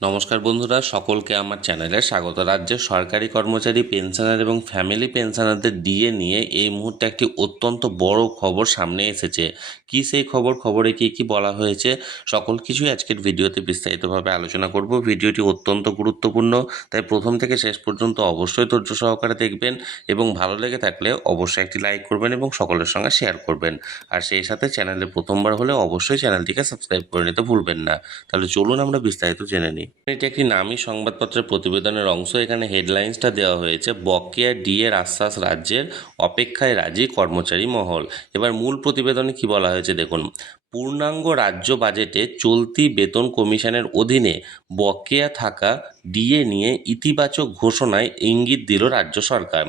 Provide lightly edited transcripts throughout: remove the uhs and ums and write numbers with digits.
নমস্কার বন্ধুরা, সকলকে আমার চ্যানেলে স্বাগত। রাজ্যের সরকারি কর্মচারী, পেনশনার এবং ফ্যামিলি পেনশনারদের ডিএ নিয়ে এই মুহূর্তে একটি অত্যন্ত বড় খবর সামনে এসেছে। কি সেই খবরে কি বলা হয়েছে, সকল কিছুই আজকের ভিডিওতে বিস্তারিতভাবে আলোচনা করব। ভিডিওটি অত্যন্ত গুরুত্বপূর্ণ, তাই প্রথম থেকে শেষ পর্যন্ত অবশ্যই ধৈর্য সহকারে দেখবেন এবং ভালো লেগে থাকলে অবশ্যই একটি লাইক করবেন এবং সকলের সঙ্গে শেয়ার করবেন। আর সেই সাথে চ্যানেলে প্রথমবার হলে অবশ্যই চ্যানেলটিকে সাবস্ক্রাইব করে নিতে ভুলবেন না। তাহলে চলুন আমরা বিস্তারিত জেনে নিই। এটি একটি নামী সংবাদপত্রের প্রতিবেদনের অংশ। এখানে হেডলাইন্সটা দেওয়া হয়েছে, বকেয়া ডিএর আশ্বাস রাজ্যের, অপেক্ষায় রাজি কর্মচারী মহল। এবার মূল প্রতিবেদনে কি বলা হয়েছে দেখুন। পূর্ণাঙ্গ রাজ্য বাজেটে চলতি বেতন কমিশনের অধীনে বকেয়া থাকা ডিএ নিয়ে ইতিবাচক ঘোষণায় ইঙ্গিত দিল রাজ্য সরকার।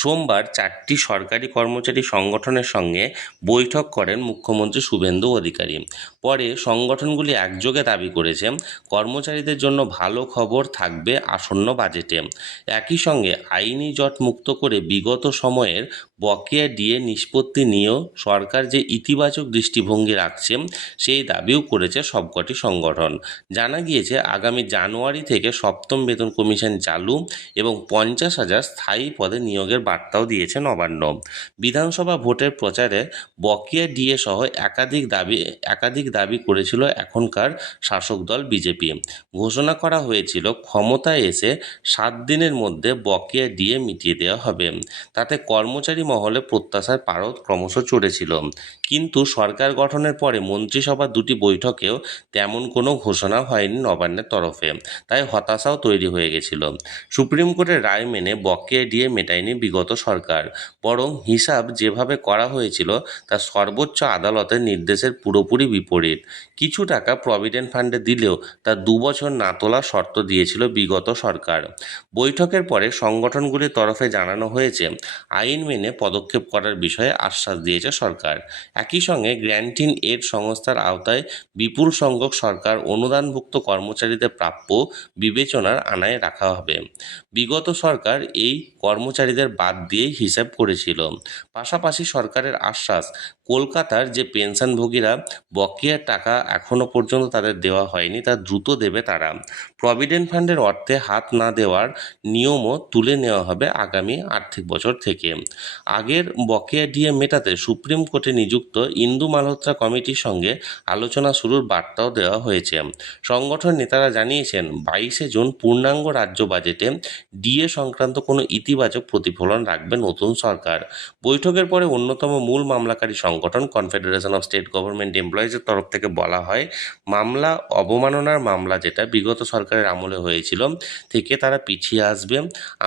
সোমবার 4টি সরকারি কর্মচারী সংগঠনের সঙ্গে বৈঠক করেন মুখ্যমন্ত্রী শুভেন্দু অধিকারী। পরে সংগঠনগুলি একযোগে দাবি করেছে, কর্মচারীদের জন্য ভালো খবর থাকবে আসন্ন বাজেটে। একই সঙ্গে আইনি জট মুক্ত করে বিগত সময়ের বকেয়া ডিএ নিষ্পত্তি নিয়েও সরকার যে ইতিবাচক দৃষ্টিভঙ্গি রাখছে সেই দাবিও করেছে সবকটি সংগঠন। জানা গিয়েছে, আগামী জানুয়ারি থেকে সপ্তম বেতন কমিশন চালু এবং 50,000 স্থায়ী পদে নিয়োগের বার্তাও দিয়েছে নবান্ন। বিধানসভা ভোটের প্রচারে বকেয়া ডিএ সহ একাধিক দাবি করেছিল এখনকার শাসক দল বিজেপি। ঘোষণা করা হয়েছিল, ক্ষমতায় এসে 7 দিনের মধ্যে বকেয়া ডিএ মিটিয়ে দেওয়া হবে। তাতে কর্মচারী মহলে প্রত্যাশার পারদ ক্রমশ চড়েছিল। কিন্তু সরকার গঠনের পরে মন্ত্রিসভার 2টি বৈঠকেও তেমন কোনো ঘোষণা হয়নি নবান্নের তরফে, তাই হতাশাও তৈরি হয়ে গেছিল। সুপ্রিম কোর্টের রায় মেনে বকেয়া ডিএ মেটায়নি বিগত সরকার, বরং হিসাব যেভাবে করা হয়েছিল তা সর্বোচ্চ আদালতের নির্দেশের পুরোপুরি বিপরীত। কিছু টাকা প্রভিডেন্ট ফান্ডে দিলেও তা 2 বছর না তোলার শর্ত দিয়েছিল বিগত সরকার। বৈঠকের পরে সংগঠনগুলির তরফে জানানো হয়েছে, আইন মেনে পদক্ষেপ করার বিষয়ে আশ্বাস দিয়েছে সরকার। একই সঙ্গে গ্র্যান্টিন এড সংস্থার আওতায় বিপুল সংখ্যক সরকার অনুদানভুক্ত কর্মচারীদের প্রাপ্য বিবেচনার আনায় রাখা হবে। বিগত সরকার এই কর্মচারীদের বাদ দিয়েই হিসাব করেছিল। পাশাপাশি সরকারের আশ্বাস, কলকাতার যে পেনশনভোগীরা বকেয়ার টাকা এখনও পর্যন্ত তাদের দেওয়া হয়নি তা দ্রুত দেবে তারা। প্রভিডেন্ট ফান্ডের অর্থে হাত না দেওয়ার নিয়মও তুলে নেওয়া হবে আগামী আর্থিক বছর থেকে। আগের বকেয়া ডিএ মেটাতে সুপ্রিম কোর্টে নিযুক্ত ইন্দু মালহোত্রা কমিটির সঙ্গে আলোচনা শুরুর বার্তাও দেওয়া হয়েছে। সংগঠন নেতারা জানিয়েছেন, 22শে জুন পূর্ণাঙ্গ রাজ্য বাজেটে ডিএ সংক্রান্ত কোনো ইতিবাচক প্রতিফলন রাখবে নতুন সরকার। বৈঠকের পরে অন্যতম মূল মামলাকারী সংগঠন কনফেডারেশন অফ স্টেট গভর্নমেন্ট এমপ্লয়িজের তরফ থেকে বলা হয়, মামলা অবমাননার মামলা যেটা বিগত সরকারের আমলে হয়েছিল থেকে তারা পিছিয়ে আসবে।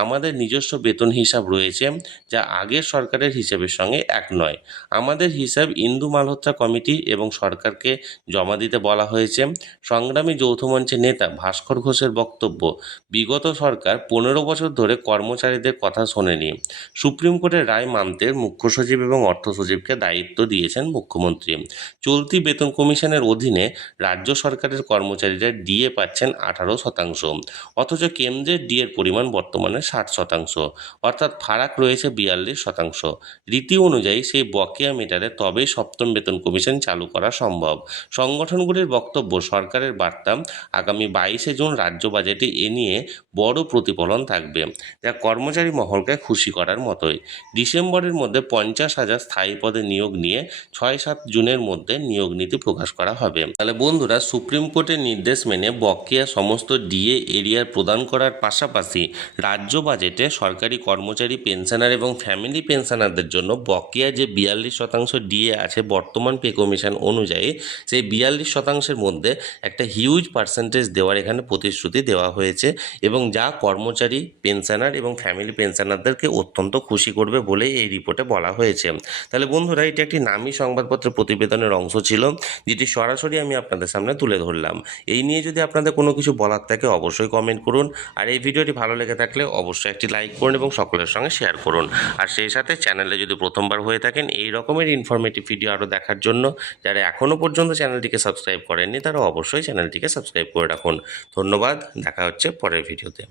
আমাদের নিজস্ব বেতন হিসাব রয়েছে যা আগের সরকারের হিসাবের সঙ্গে এক নয়। আমাদের হিসাব ইন্দু মালহোত্রা কমিটি এবং সরকারকে জমা দিতে বলা হয়েছে। সংগ্রামী যৌথ মঞ্চের নেতা ভাস্কর ঘোষের বক্তব্য, বিগত সরকার 15 বছর ধরে কর্মচারীদের কথা শোনেনি। সুপ্রিম কোর্টের রায় মানতে মুখ্য সচিব এবং অর্থ সচিবকে দায়িত্ব দিয়েছেন মুখ্যমন্ত্রী। চলতি বেতন কমিশনের অধীনে রাজ্য সরকারের কর্মচারীরা ডিএ পাচ্ছেন 18%, অথচ কেন্দ্রের ডিএর পরিমাণ বর্তমানে 60%, অর্থাৎ ফারাক রয়েছে 42%। রীতি অনুযায়ী সেই বকেয়া মেটারে তবেই সপ্তম বেতন কমিশন চালু করা সম্ভব। সংগঠনগুলির বক্তব্য, সরকারের বার্তা, আগামী 22শে জুন রাজ্য বাজেটে এ নিয়ে বড় প্রতিফলন থাকবে, যা কর্মচারী মহলকে খুশি করার মতোই। ডিসেম্বরের মধ্যে 50,000 স্থায়ী পদে নিয়োগ নিয়ে 6-7 জুনের মধ্যে নিয়োগ নীতি প্রকাশ করা হবে। তাহলে বন্ধুরা, সুপ্রিম কোর্টের নির্দেশ মেনে বকেয়া সমস্ত ডিএ এরিয়ার প্রদান করার পাশাপাশি রাজ্য বাজেটে সরকারি কর্মচারী, পেনশনার এবং ফ্যামিলি পেনশনারদের জন্য বকেয়া যে 42% ডিএ আছে বর্তমান পে কমিশন অনুযায়ী, সেই 42%-এর মধ্যে একটা হিউজ পার্সেন্টেজ দেওয়ার এখানে প্রতিশ্রুতি দেওয়া হয়েছে এবং যা কর্মচারী, পেনশনার এবং ফ্যামিলি পেনশনারদেরকে অত্যন্ত খুশি করবে বলেই এই রিপোর্টে বলা হয়েছে। তাহলে বন্ধুরা, এটি একটি নামী সংবাদপত্রের প্রতিবেদনের অংশ ছিল, যেটি সরাসরি আমি আপনাদের সামনে তুলে ধরলাম। এই নিয়ে যদি আপনাদের কোনো কিছু বলার থাকে অবশ্যই কমেন্ট করুন, আর এই ভিডিওটি ভালো লেগে থাকলে অবশ্যই একটি লাইক করুন এবং সকলের সঙ্গে শেয়ার করুন। আর সেই সাথে চ্যানেলে যদি প্রথমবার হয়ে থাকেন এই রকমের ইনফরমেটিভ ভিডিও আরও দেখার জন্য, যারা এখনও পর্যন্ত চ্যানেলটিকে সাবস্ক্রাইব করেননি তারা অবশ্যই চ্যানেলটিকে সাবস্ক্রাইব করে রাখুন। ধন্যবাদ, দেখা হচ্ছে পরের ভিডিওতে।